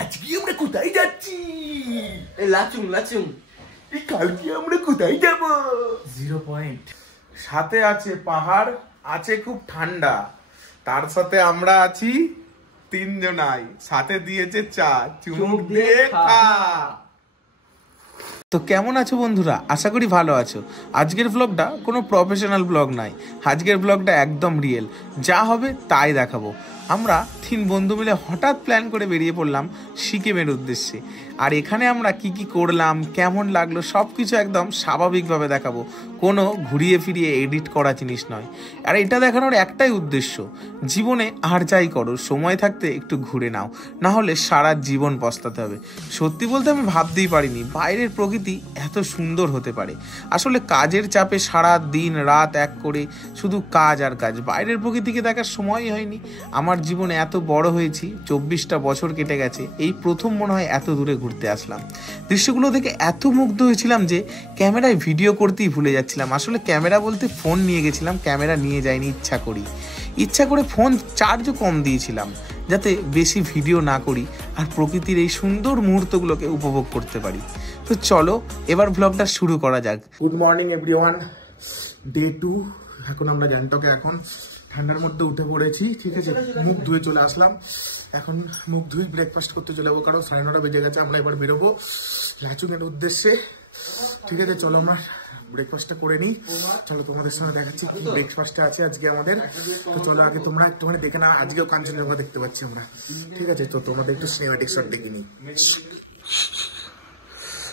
আজকে আমরা কোথায় যাচ্ছি? লাচুং লাচুং। কালকে আমরা কোথায় যাব? 0 পয়েন্ট। সাথে আছে পাহাড়, আছে খুব ঠান্ডা, তার সাথে আমরা আছি তিনজনাই, সাথে দিয়েছে চা, চুমুক দিয়ে খা। তো কেমন আছো বন্ধুরা? আশা করি ভালো আছো। আজকের ব্লগটা কোনো প্রফেশনাল ব্লগ নয়, আজকের ব্লগটা একদম রিয়েল, যা হবে তাই দেখাবো। আমরা 3 বন্ধু মিলে হঠাৎ প্ল্যান করে বেরিয়ে পড়লাম সিকিমের উদ্দেশ্যে। আর এখানে আমরা কি কি করলাম, কেমন লাগলো, সব কিছু একদম স্বাভাবিকভাবে দেখাবো, কোনো ঘুরিয়ে ফিরিয়ে এডিট করা জিনিস নয়। আর এটা দেখানোর একটাই উদ্দেশ্য, জীবনে আর যাই করো সময় থাকতে একটু ঘুরে নাও, না হলে সারা জীবন পস্তাতে হবে। সত্যি বলতে আমি ভাবতেই পারিনি বাইরের প্রকৃতি এত সুন্দর হতে পারে। আসলে কাজের চাপে সারা দিন রাত এক করে শুধু কাজ আর কাজ, বাইরের প্রকৃতিকে দেখার সময়ই হয়নি। আমার জীবনে এত বড় হয়েছি, 24টা বছর কেটে গেছে, এই প্রথম মনে হয় এত দূরে ঘুরতে আসলাম। দৃশ্যগুলো দেখে এত মুগ্ধ হয়েছিলাম যে ক্যামেরায় ভিডিও করতেই ভুলে যাচ্ছিলাম। আসলে ক্যামেরা বলতে ফোন নিয়ে গেছিলাম, ক্যামেরা নিয়ে যাইনি ইচ্ছা করে ফোন চার্জও কম দিয়েছিলাম, যাতে বেশি ভিডিও না করি আর প্রকৃতির এই সুন্দর মুহূর্তগুলোকে উপভোগ করতে পারি। তো চলো এবার ব্লগটা শুরু করা যাক। Good morning everyone, day 2। এখন আমরা গ্যাংটকে এখন ঠান্ডার মধ্যে উঠে পড়েছি, ঠিক আছে। মুখ ধুয়ে চলে আসলাম, এখন মুখ ধুয়ে ব্রেকফাস্ট করতে চলে যাবো, কারণ 9:30 বেজে গেছে। আমরা এবার বেরোবো লাচুংয়ের উদ্দেশ্যে, ঠিক আছে। চলো আমরা ব্রেকফাস্টটা করে নিই, চলো তোমাদের সঙ্গে দেখাচ্ছি কি ব্রেকফাস্টে আছে আজকে আমাদের। তো চলো আগে তোমরা একটুখানি দেখে না, আজকেও কাঞ্চনজঙ্ঘা দেখতে পাচ্ছি আমরা, ঠিক আছে। তো তোমাদের একটু সিনেম্যাটিক শট দেখে নিই।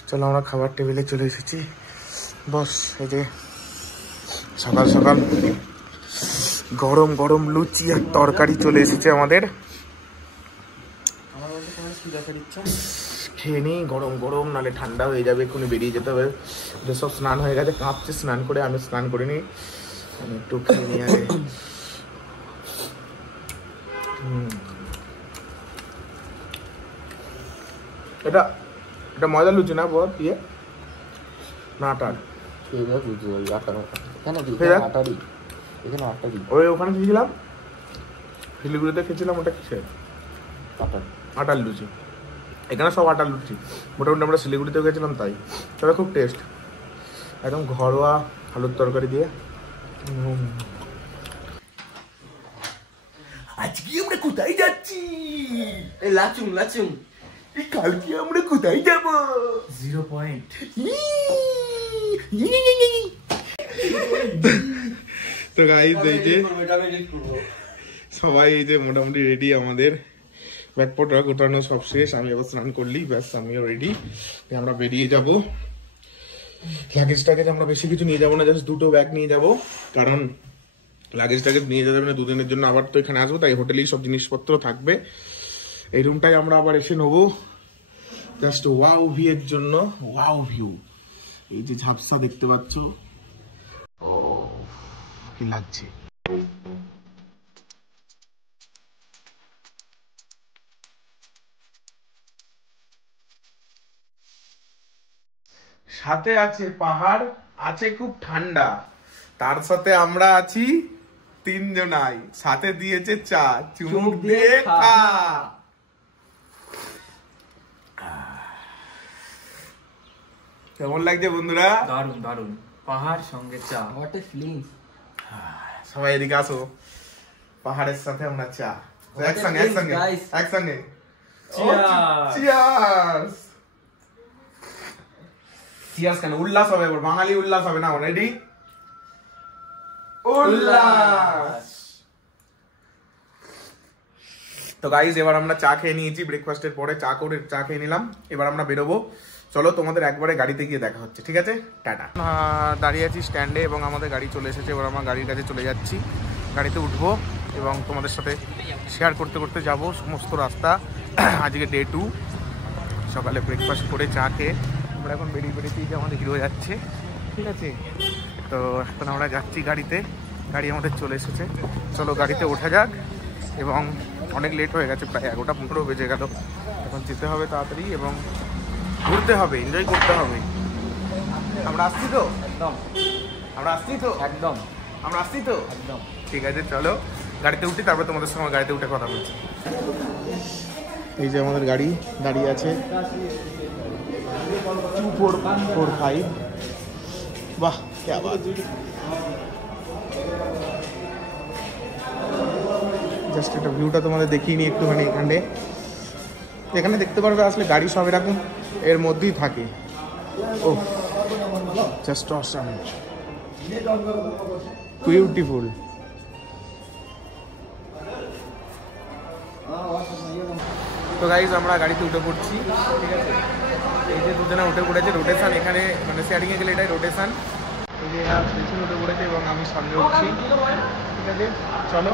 চলো আমরা খাবার টেবিলে চলে এসেছি, বস। এই যে সকাল সকাল গরম গরম লুচি আর তরকারি চলে এসেছে আমাদের, খেয়ে নিই গরম গরম, নাহলে ঠান্ডা হয়ে যাবে, এক্ষুনি বেরিয়ে যেতে হবে। সব স্নান হয়ে গেছে, কাঁপছে স্নান করে, আমি স্নান করিনি, আমি একটু খেয়ে নিই আগে। এটা এটা ময়দা লুচি না বল, ইয়ে না আটার? ওই ওখানে খেয়েছিলাম শিলিগুড়িতে, খেয়েছিলাম ওটা কিসের? আটার লুচি। এখানে সব আটার লুচি, মোটামুটি আমরা শিলিগুড়িতেও গেছিলাম তাই, তবে খুব টেস্ট, একদম ঘরোয়া আলুর তরকারি দিয়ে। আজকে আমরা কোথায় যাচ্ছি? লাচুং লাচুং। কালকে আমরা কোথায় যাব? 0 পয়েন্ট। তো গাইস এই যে সবাই এই যে মোটামুটি রেডি, আমাদের ব্যাগপটা গোটানো সব শেষ, আমি এবার স্নান করলি, ব্যাস আমিও রেডি। আমরা বেরিয়ে যাব। লাগেজ টাগেজ আমরা বেশি কিছু নিয়ে যাবো না, জাস্ট 2টো ব্যাগ নিয়ে যাব, কারণ লাগেজ টাগেজ নিয়ে যাবে না, 2 দিনের জন্য আবার তো এখানে আসবো, তাই হোটেলেই সব জিনিসপত্র থাকবে। এই রুমটাই আমরা আবার এসে নেবো জাস্ট ওয়াও ভিউ এর জন্য। ওয়াও ভিউ, এই যে ঝাপসা দেখতে পাচ্ছ, ও কি লাগছে। সাথে আছে পাহাড়, আছে খুব ঠান্ডা, তার সাথে আমরা আছি তিনজনাই, সাথে দিয়েছে চা, চুমুক দিয়ে খা। কেমন লাগছে বন্ধুরা? দারুন দারুন, পাহাড় সঙ্গে চা, হোয়াট এ ফিলিংস। সবাই এদিকে আসো, পাহাড়ের সাথে আমরা চা, একসঙ্গে একসঙ্গে একসঙ্গে। চিয়ার্স। চিয়ার্স কেন, উল্লাস হবে, বাঙালি উল্লাস হবে না? রেডি? উল্লাস। তো গাইস এবার আমরা চা খেয়ে নিয়েছি, ব্রেকফাস্টের পরে চা খেয়ে নিলাম, এবার আমরা বেরোবো। চলো তোমাদের একবারে গাড়িতে গিয়ে দেখা হচ্ছে, ঠিক আছে, টাটা। দাঁড়িয়ে আছি স্ট্যান্ডে এবং আমাদের গাড়ি চলে এসেছে, এবার আমরা গাড়ির কাছে চলে যাচ্ছি, গাড়িতে উঠবো এবং তোমাদের সাথে শেয়ার করতে করতে যাব সমস্ত রাস্তা। আজকে ডে 2, সকালে ব্রেকফাস্ট করে চা খেয়ে আমরা এখন বেরিয়েছি যে আমাদের হিরো যাচ্ছে, ঠিক আছে। তো এখন আমরা যাচ্ছি গাড়িতে, গাড়ি আমাদের চলে এসেছে, চলো গাড়িতে ওঠা যাক। এবং অনেক লেট হয়ে গেছে, প্রায় 11:15 বেজে গেল, এখন যেতে হবে তাড়াতাড়ি এবং ঘুরতে হবে, এনজয় করতে হবে। আমরা আসছি তো একদম, আমরা আসছি তো একদম, আমরা আসছি তো একদম, ঠিক আছে। চলো গাড়িতে উঠি, তারপর তোমাদের সঙ্গে গাড়িতে উঠে কথা বলছি। এই যে আমাদের গাড়ি দাঁড়িয়ে আছে 2445। বাহ क्या बात। জাস্ট একটা ভিউটা তোমাদের দেখিয়ে নিই একটুখানি। এখানে দেখতে পারবে আসলে গাড়ি সব এরকম এর মধ্যেই থাকে। ও জাস্ট অসাম, বিউটিফুল। তো গাইজ আমরা গাড়িতে উঠে পড়ছি, ঠিক আছে। এই যে দুজনে উঠে পড়েছে, রোটেশন এখানে মানে শেয়ারিংয়ে গেলে এটাই রোটেশন। এই যে পেছনে উঠে পড়েছে এবং আমি সামনে উঠছি, ঠিক আছে। চলো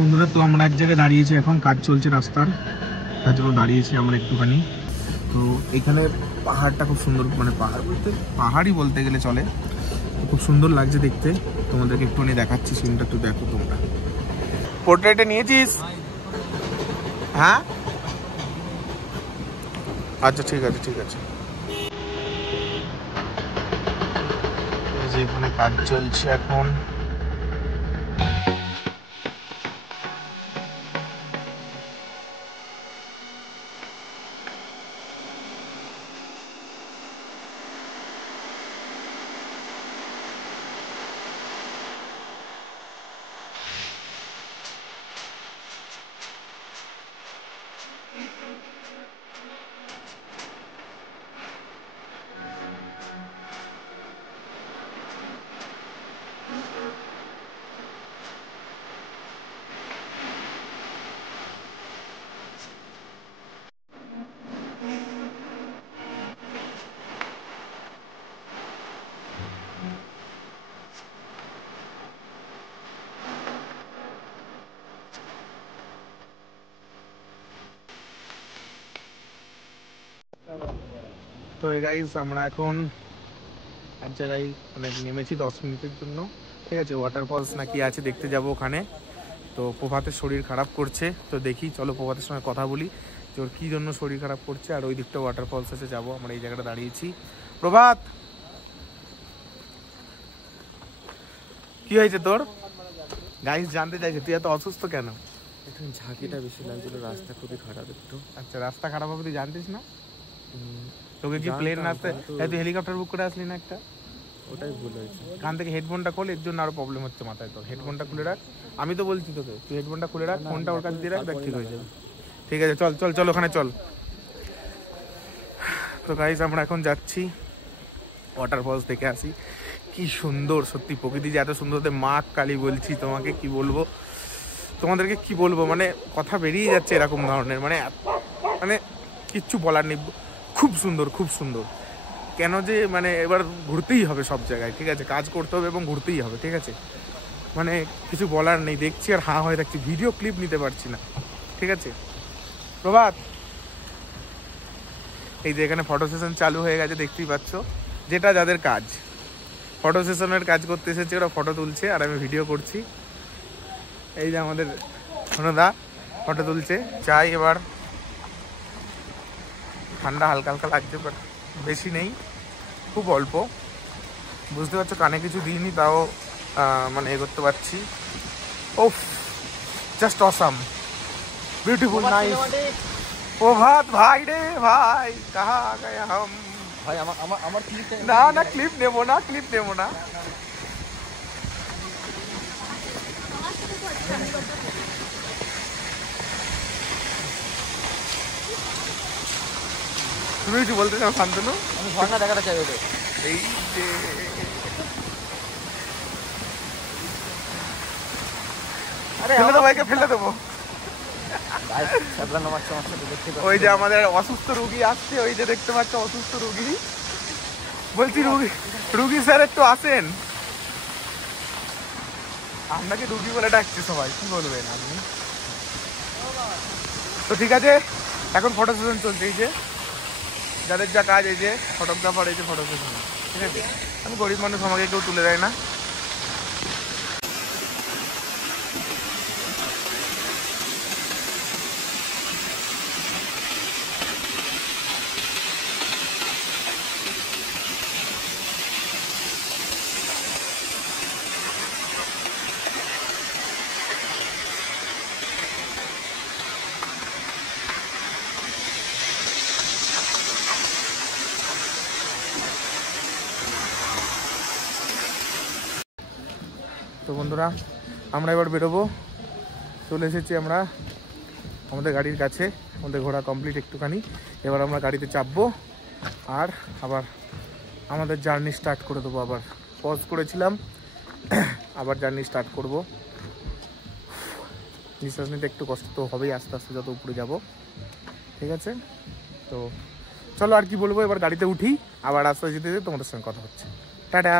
বন্ধুরা, তো আমরা এক জায়গায় দাঁড়িয়েছি, এখন কাজ চলছে রাস্তার, তার জন্য দাঁড়িয়েছি আমরা একটুখানি। তো এখানে পাহাড়টা খুব সুন্দর, মানে পাহাড় বলতে পাহাড়ই বলতে গেলে চলে, খুব সুন্দর লাগছে দেখতে। তোমাদেরকে একটুখানি দেখাচ্ছি, সিনটা একটু দেখো তোমরা। পোর্ট্রেটে নিয়েছিস? হ্যাঁ আচ্ছা ঠিক আছে ঠিক আছে। এখানে কাজ চলছে এখন। তো গাইস আমরা এখন এক জায়গায় মানে নেমেছি 10 মিনিটের জন্য, ঠিক আছে। ওয়াটারফলস নাকি আছে, দেখতে যাব ওখানে। তো প্রভাতের শরীর খারাপ করছে, তো দেখি, চলো প্রভাতের সঙ্গে কথা বলি যে ওর কী জন্য শরীর খারাপ করছে। আর ওই দিকটা ওয়াটারফলস আছে, যাবো। আমরা এই জায়গাটা দাঁড়িয়েছি। প্রভাত, কি হয়েছে তোর? গাইস জানতে চাইছে তুই এত অসুস্থ কেন? এখন ঝাঁকিটা বেশি লাগছিল, রাস্তা খুবই খারাপ একটু। আচ্ছা রাস্তা খারাপ হবে তুই জানতিস না? তোকে কি প্লেন আসতে তুই হেলিকপ্টার বুক করে আসলি না একটা? ওটাই ভুল হয়েছে। কান থেকে হেডফোনটা খোল, এর জন্য আরো প্রবলেম হচ্ছে মাথায়। তোর হেডফোনটা খুলে রাখ, আমি তো বলছি তোকে তুই হেডফোনটা খুলে রাখ, ফোনটা ওর কাছে দিয়ে রাখ, দেখ ঠিক হয়ে যাবে। ঠিক আছে চল চল চল ওখানে চল। তো গাইস আমরা এখন যাচ্ছি ওয়াটারফলস দেখে আসি। কি সুন্দর সত্যি প্রকৃতি যে এত সুন্দর, মা কালী বলছি তোমাকে, কি বলবো তোমাদেরকে, কি বলবো মানে কথা বেরিয়ে যাচ্ছে এরকম ধরনের, মানে মানে কিচ্ছু বলার নেই। খুব সুন্দর খুব সুন্দর। কেন যে মানে এবার ঘুরতেই হবে সব জায়গায়, ঠিক আছে, কাজ করতে হবে এবং ঘুরতেই হবে, ঠিক আছে, মানে কিছু বলার নেই। দেখছি আর হাঁ হয়ে থাকছি, ভিডিও ক্লিপ নিতে পারছি না, ঠিক আছে। প্রভাত, এই যে এখানে ফটো সেশন চালু হয়ে গেছে দেখতেই পাচ্ছ, যেটা যাদের কাজ ফটো সেশনের কাজ করতে এসেছে, ওরা ফটো তুলছে আর আমি ভিডিও করছি। এই যে আমাদের সোনদা ফটো তুলছে। চাই এবার, ঠান্ডা হালকা হালকা লাগছে, বাট বেশি নেই, খুব অল্প, বুঝতে পারছো, কানে কিছু দিইনি তাও মানে এ করতে পারছি। ওফ, জাস্ট অসাম, বিউটিফুল, নাইস। প্রভাত ভাই রে ভাই, কাহা গয়া হাম ভাই আমার ক্লিপ না না, ক্লিপ নেবো না, ক্লিপ নেবো না। তুমি কিছু বলতে চাও শান্তনু? আমি ঝর্ণা দেখাতে চাই ওদের। এই যে আরে ফেলে দেবো, ভাইকে ফেলে দেবো। ওই যে আমাদের অসুস্থ রুগী আসছে, ওই যে দেখতে পাচ্ছ অসুস্থ রুগী। বলছি রুগী স্যার একটু আসেন। আপনাকে রুগী বলে ডাকছি সবাই, কি বলবেন আপনি? তো ঠিক আছে, এখন ফটো সেশন চলছে। এই যে যাদের যা কাজ, এই যে ফটোগ্রাফার, এই যে ফটো সেশন, ঠিক আছে। আমি গরিব মানুষ, আমাকে কেউ তুলে দেয় না। তো বন্ধুরা আমরা এবার বেরোবো, চলে এসেছি আমরা আমাদের গাড়ির কাছে। আমাদের ঘোরা কমপ্লিট একটুখানি, এবার আমরা গাড়িতে চাপবো আর আবার আমাদের জার্নি স্টার্ট করে দেবো। আবার পজ করেছিলাম, আবার জার্নি স্টার্ট করব। নিঃশ্বাস নিতে একটু কষ্ট তো হবেই আস্তে আস্তে যত উপরে যাব, ঠিক আছে। তো চলো আর কি বলবো, এবার গাড়িতে উঠি, আবার আস্তে যেতে যেতে তোমাদের সঙ্গে কথা হচ্ছে। টাটা।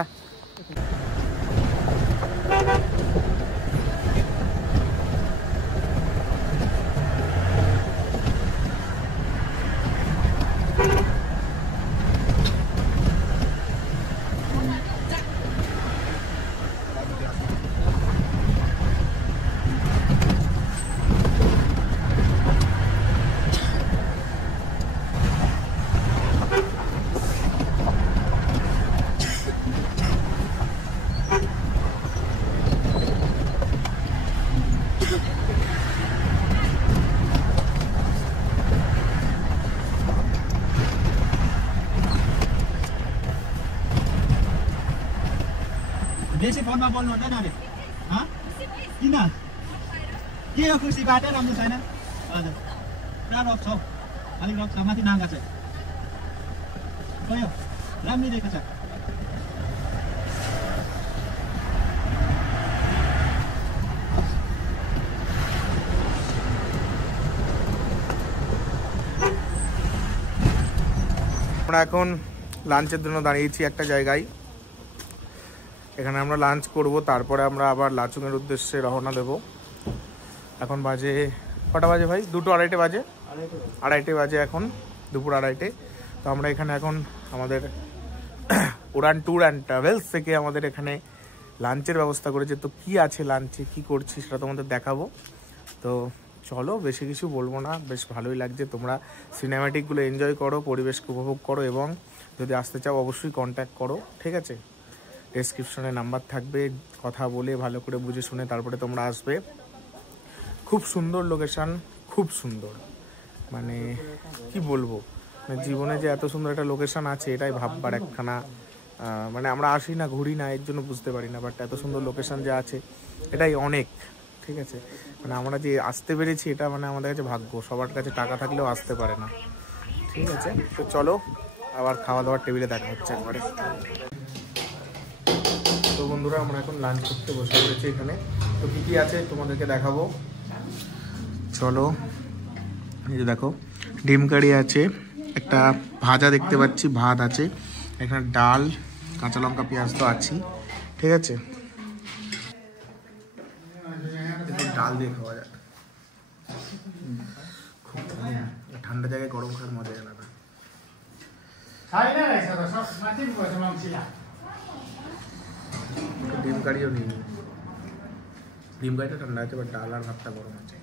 बेसी फोनमा बोल्नु हुँदैन अरे किन के हो खुसी बाटै राम्रो छैन हजुर पुरा रफ छ अलिक रफ छ माथि नाङ्गा छ गयो राम्रो रहेको छ আমরা এখন লাঞ্চের জন্য দাঁড়িয়েছি একটা জায়গায়, এখানে আমরা লাঞ্চ করব, তারপরে আমরা আবার লাচুংয়ের উদ্দেশ্যে রওনা দেব। এখন বাজে কটা বাজে ভাই? 2:30 বাজে, 2:30 বাজে এখন, দুপুর 2:30। তো আমরা এখানে এখন আমাদের উড়ান ট্যুর অ্যান্ড ট্রাভেলস থেকে আমাদের এখানে লাঞ্চের ব্যবস্থা করেছে। তো কি আছে লাঞ্চে, কি করছি সেটা তোমাদের দেখাবো। তো চলো, বেশি কিছু বলবো না, বেশ ভালোই লাগছে। তোমরা সিনেম্যাটিকগুলো এনজয় করো, পরিবেশকে উপভোগ করো, এবং যদি আসতে চাও অবশ্যই কন্ট্যাক্ট করো, ঠিক আছে। ডেসক্রিপশনে নাম্বার থাকবে, কথা বলে ভালো করে বুঝে শুনে তারপরে তোমরা আসবে। খুব সুন্দর লোকেশান, খুব সুন্দর, মানে কি বলবো, মানে জীবনে যে এত সুন্দর একটা লোকেশান আছে এটাই ভাববার একখানা, মানে আমরা আসি না ঘুরি না এর জন্য বুঝতে পারি না, বাট এত সুন্দর লোকেশান যে আছে এটাই অনেক, ঠিক আছে। মানে আমরা যে আসতে পেরেছি এটা মানে আমাদের কাছে ভাগ্য, সবার কাছে টাকা থাকলেও আসতে পারে না, ঠিক আছে। তো চলো আবার খাওয়া দাওয়ার টেবিলে দেখা হচ্ছে একবারে। তো বন্ধুরা আমরা এখন লাঞ্চ করতে বসে পড়েছি এখানে। তো কী কী আছে তোমাদেরকে দেখাবো, চলো। এই যে দেখো ডিম কারি আছে, একটা ভাজা দেখতে পাচ্ছি, ভাত আছে, এখানে ডাল, কাঁচা লঙ্কা পেঁয়াজ তো আছেই, ঠিক আছে। ডাল দিয়ে খাওয়া যায়, খুব ঠান্ডা জায়গায় গরম খাওয়ার মজা আলাদা। ডিম কারিও নেই, ডিম কারিটা ঠান্ডা আছে, বাট ডাল আর ভাতটা গরম আছে।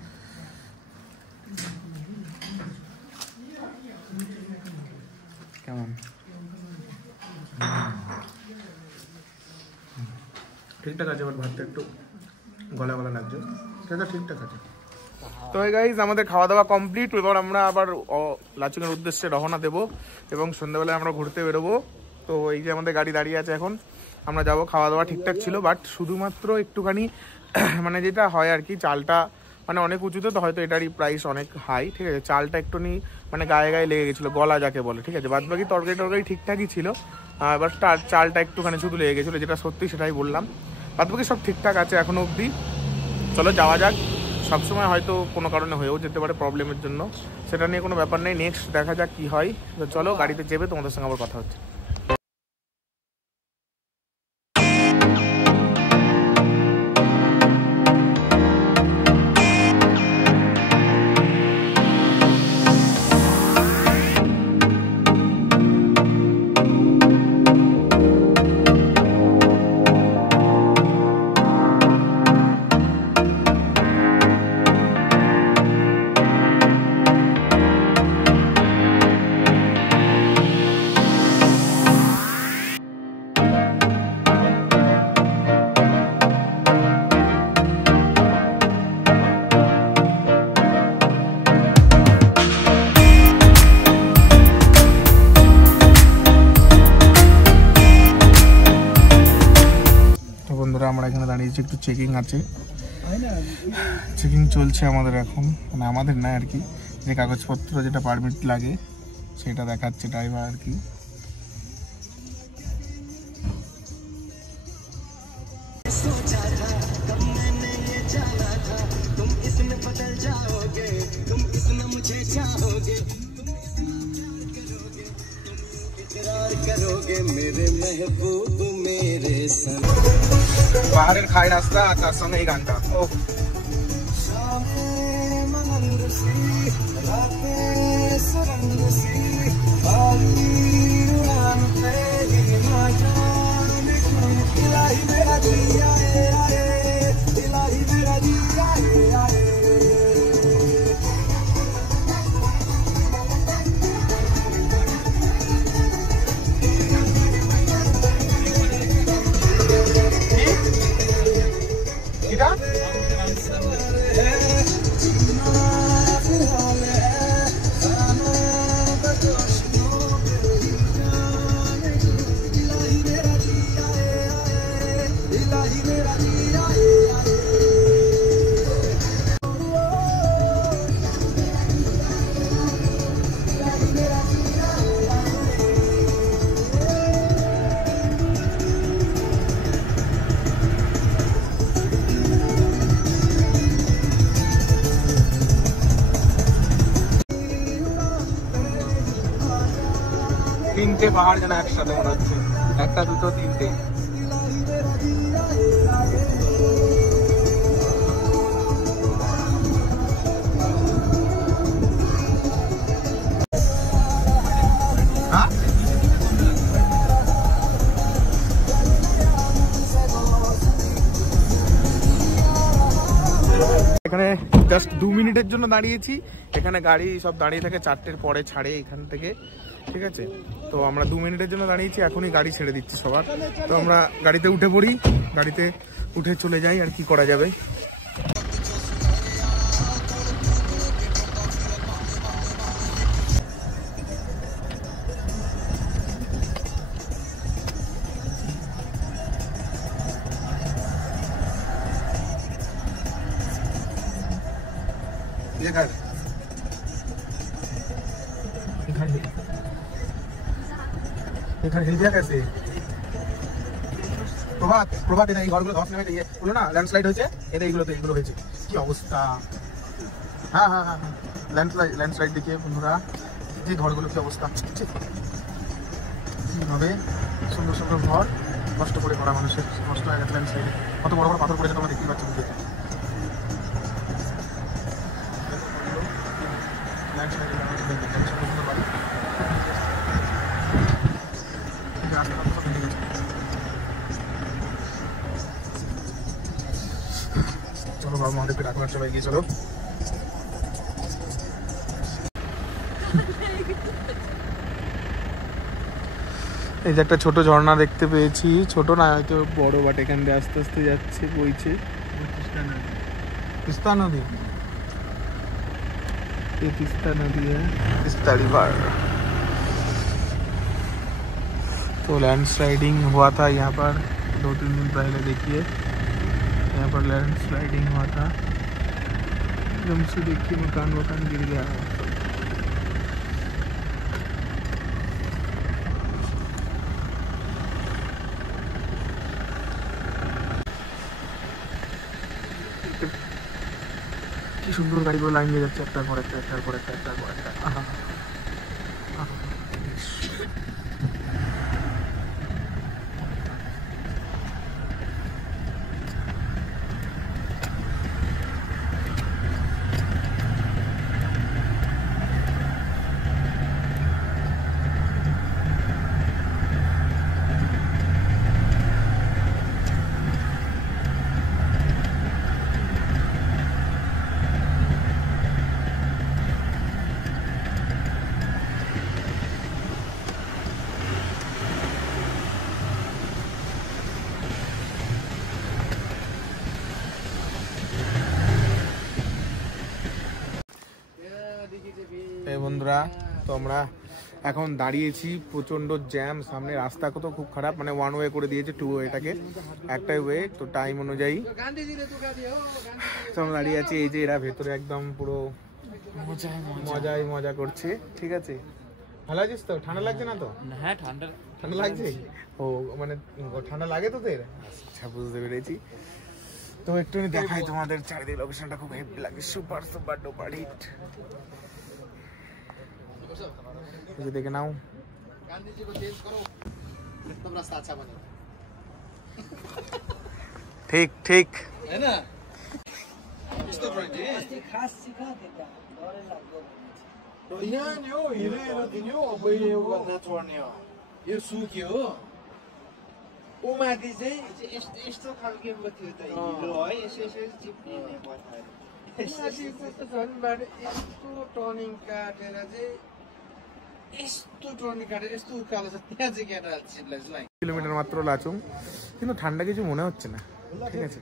কেমন ঠিকঠাক আছে, বাট ভাতটা একটু গলা গলা লাগছে, সেটা ঠিকঠাক আছে। তো গাইজ আমাদের খাওয়া দাওয়া কমপ্লিট, এবার আমরা আবার লাচুংয়ের উদ্দেশ্যে রওনা দেবো এবং সন্ধ্যাবেলায় আমরা ঘুরতে বেরোবো। তো এই যে আমাদের গাড়ি দাঁড়িয়ে আছে, এখন আমরা যাব। খাওয়া দাওয়া ঠিকঠাক ছিল, বাট শুধুমাত্র একটুখানি মানে যেটা হয় আর কি, চালটা মানে অনেক উঁচুতে, তো হয়তো এটারই প্রাইস অনেক হাই, ঠিক আছে। চালটা একটুখানি মানে গায়ে গায়ে লেগে গেছিলো, গলা যাকে বলে, ঠিক আছে। বাদ বাকি তরকারি ঠিকঠাকই ছিল, এবার চালটা একটুখানি শুধু লেগে গেছিলো, যেটা সত্যি সেটাই বললাম। বাদ বাকি সব ঠিকঠাক আছে এখনো অবধি। চলো যাওয়া যাক। সবসময় হয়তো কোনো কারণে হয়েও যেতে পারে প্রবলেমের জন্য, সেটা নিয়ে কোনো ব্যাপার নেই, নেক্সট দেখা যাক কি হয়। তো চলো গাড়িতে চেপে তোমাদের সঙ্গে আবার কথা হচ্ছে। আমরা এখানে দাঁড়িয়েছি, একটু চেকিং আছে, চেকিং চলছে আমাদের এখন, মানে আমাদের না আর কি, যে কাগজপত্র যেটা পারমিট লাগে সেটা দেখাচ্ছে ড্রাইভার আর কি। পাহাড়ের খাই রাস্তা আর তার সঙ্গে এই গানটা, ও তিনটে পাহাড় যেন একসাথে মনে হচ্ছে, একটা দুটো তিনটে। এখানে জাস্ট 2 মিনিটের জন্য দাঁড়িয়েছি, এখানে গাড়ি সব দাঁড়িয়ে থাকে, 4টের পরে ছাড়ে এখান থেকে। ঠিক আছে। তো আমরা 2 মিনিটের জন্য দাঁড়িয়েছি, এখনই গাড়ি ছেড়ে দিচ্ছি সবার। তো আমরা গাড়িতে উঠে পড়ি, গাড়িতে উঠে চলে যাই, আর কি করা যাবে। প্রভাত এই ঘরগুলো ধস নেমে এগুলো না ল্যান্ডস্লাইড হয়েছে, এইগুলো হয়েছে, কি অবস্থা। হ্যাঁ হ্যাঁ হ্যাঁ ল্যান্ডস্লাইড দেখিয়ে বন্ধুরা যে ঘরগুলো কি অবস্থা, কিভাবে সুন্দর সুন্দর ঘর নষ্ট করে করা, মানুষের নষ্ট হয়ে গেছে ল্যান্ডস্লাইডে। কত বড় বড় পাথর পড়েছে তোমরা দেখতে পাচ্ছ। चलो बाबा महादेव के डाकुआ चलो चलो। এই যে একটা ছোট ঝর্ণা দেখতে পেয়েছি, ছোট না হয়তো বড়, বাট এখান দিয়ে আস্তে আস্তে যাচ্ছে, বইছে। তিস্তা নদী, ये तिस्ता नदी है, तिस्ता रिवर। तो लैंडस्लाइडिंग हुआ था यहाँ पर 2-3 दिन पहले, देखिए यहाँ पर लैंडस्लाइडिंग हुआ था, एकदम से देखिए मकान गिर गया है। কি সুন্দর গাড়িগুলো লাইন দিয়ে যাচ্ছে, একটার পর একটা, একটার পর একটা, একটার পর একটা। বন্ধুরা, তো আমরা এখন দাঁড়িয়েছি, প্রচন্ড জ্যাম সামনে, রাস্তা কত খুব খারাপ, মানে 1 ওয়ে করে দিয়েছে, 2 ওয়েটাকে একটাই ওয়ে, তো টাইম অনুযায়ী তো আমরা দাঁড়িয়ে আছি। এই যে এরা ভেতরে একদম পুরো মজা করছে, ঠিক আছে। ভালো আছিস তো? ঠান্ডা লাগছে না তো? হ্যাঁ ঠান্ডা লাগছে। ও মানে ঠান্ডা লাগে তোদের? আচ্ছা, বুঝতে পেরেছি। তো একটু দেখাই তোমাদের চারিদিকে, লোকেশনটা খুব হেভি লাগে, সুপার সুপার ডুপার হিট। দেখে নাও, ঠিক ঠিক माथि चाहिँ यस्तो खालको थियो त हिरो है, यसो चिप्लिने यस्तो टर्निङ काटेर चाहिँ यस्तो टर्निङ काटेर यस्तो उकालो छ, त्यहाँ चाहिँ केटा चिप्लाइ। কিলোমিটার মাত্র লাচুং, কিন্তু ঠান্ডা কিছু মনে হচ্ছে না, ঠিক আছে।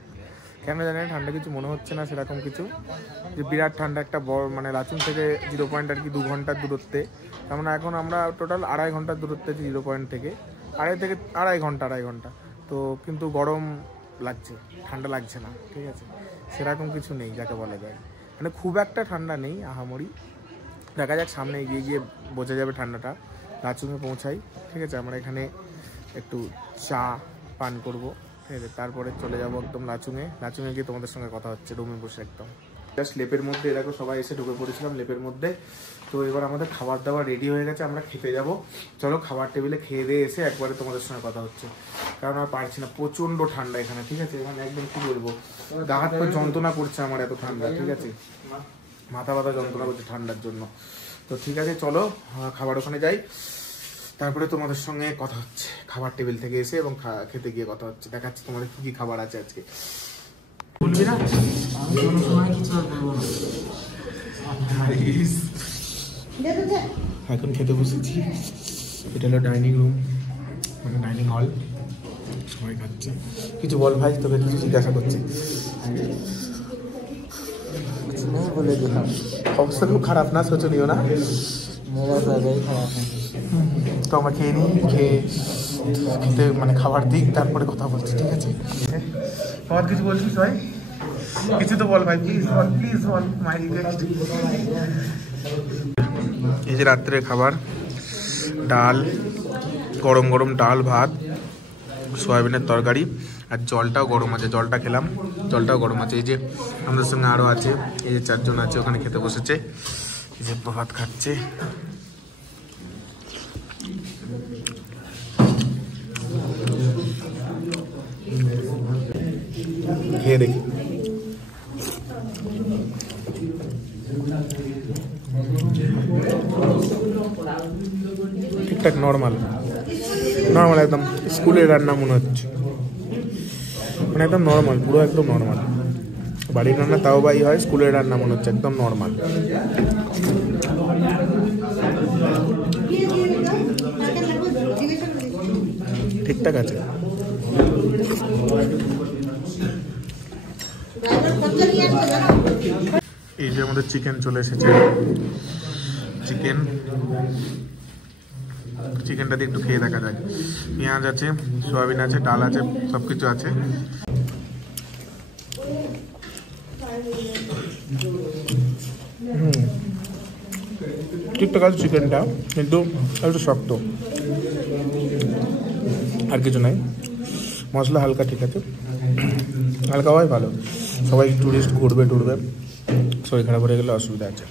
কেন জানি না ঠান্ডা কিছু মনে হচ্ছে না সেরকম কিছু, যে বিরাট ঠান্ডা একটা বড়, মানে লাচুং থেকে 0 পয়েন্ট আর কি 2 ঘন্টার দূরত্বে, আমরা এখন আমরা টোটাল 2.5 ঘন্টার দূরত্বে 0 পয়েন্ট থেকে, আড়াই ঘন্টা। তো কিন্তু গরম লাগছে, ঠান্ডা লাগছে না, ঠিক আছে। সেরকম কিছু নেই যাকে বলা যায়, মানে খুব একটা ঠান্ডা নেই আহামরি। দেখা যাক সামনে এগিয়ে গিয়ে বোঝা যাবে ঠান্ডাটা। লাচুংয়ে পৌঁছাই, ঠিক আছে। আমরা এখানে একটু চা পান করব, ঠিক আছে। তারপরে চলে যাবো একদম লাচুংয়ে গিয়ে তোমাদের সঙ্গে কথা হচ্ছে রুমে বসে একদম। জাস্ট লেপের মধ্যে এরকম সবাই এসে ঢুকে পড়েছিলাম লেপের মধ্যে। তো এবার আমাদের খাবার দাবার রেডি হয়ে গেছে, আমরা খেতে যাব। চলো খাবার টেবিলে খেয়ে দিয়ে এসে একবারে তোমাদের সঙ্গে কথা হচ্ছে, কারণ আর পারছি না, প্রচণ্ড ঠান্ডা এখানে, ঠিক আছে। এখানে একদম কি বলবো, গা হাত পা যন্ত্রণা করছে আমার, এত ঠান্ডা, ঠিক আছে। মাথা ব্যথা যন্ত্রণা করছে ঠান্ডার জন্য। তো ঠিক আছে, চলো খাবার ওখানে যাই, তারপরে তোমাদের সঙ্গে কথা হচ্ছে খাবার টেবিল থেকে এসে, এবং খেতে গিয়ে কথা হচ্ছে, দেখাচ্ছি তোমাদের কি কি খাবার আছে আজকে। বলবি না এখন খেতে বসেছি। এটা হলো ডাইনিং রুম, মানে ডাইনিং হল, সবাই খাচ্ছে। কিছু বল ভাই, তোকে কিছু জিজ্ঞাসা করছি। বলে দিলাম অবস্থা খুব খারাপ না, শোচনীয় না? মেরা জায়গায় খারাপ না। তো আমরা খেয়ে নিই, খেতে মানে খাবার দিক, তারপরে কথা বলছি, ঠিক আছে? তোমার কিছু বলছিস ভাই? কিছু তো বল ভাই, please ball, please ball, my request. এই যে রাত্রে খাবার, ডাল, গরম গরম ডাল, ভাত, সয়াবিনের তরকারি, আর জলটাও গরম আছে। জলটা খেলাম, জলটাও গরম আছে। এই যে আমাদের সঙ্গে আরও আছে, এই যে 4 জন আছে, ওখানে খেতে বসেছে। এই যে ভাত খাচ্ছে। খেয়ে দেখি। ঠিকঠাক নর্মাল নর্মাল, একদম স্কুলের রান্না মনে হচ্ছে, মানে একদম নর্মাল, পুরো একদম নর্মাল। বাড়ির রান্না তাও বাই হয়, স্কুলের রান্না মনে হচ্ছে একদম নর্মাল। ঠিকঠাক আছে। এই যে আমাদের চিকেন চলে এসেছে। চিকেনটা দিয়ে একটু খেয়ে দেখা যায়। পেঁয়াজ আছে, সয়াবিন আছে, ডাল আছে, সব কিছু আছে। ঠিকঠাক আছে চিকেনটা, কিন্তু একটু শক্ত, আর কিছু নাই। মশলা হালকা ঠিক আছে, হালকা হয় ভালো। সবাই টুরিস্ট ঘুরবে, শরীর খারাপ হয়ে গেলে অসুবিধা আছে।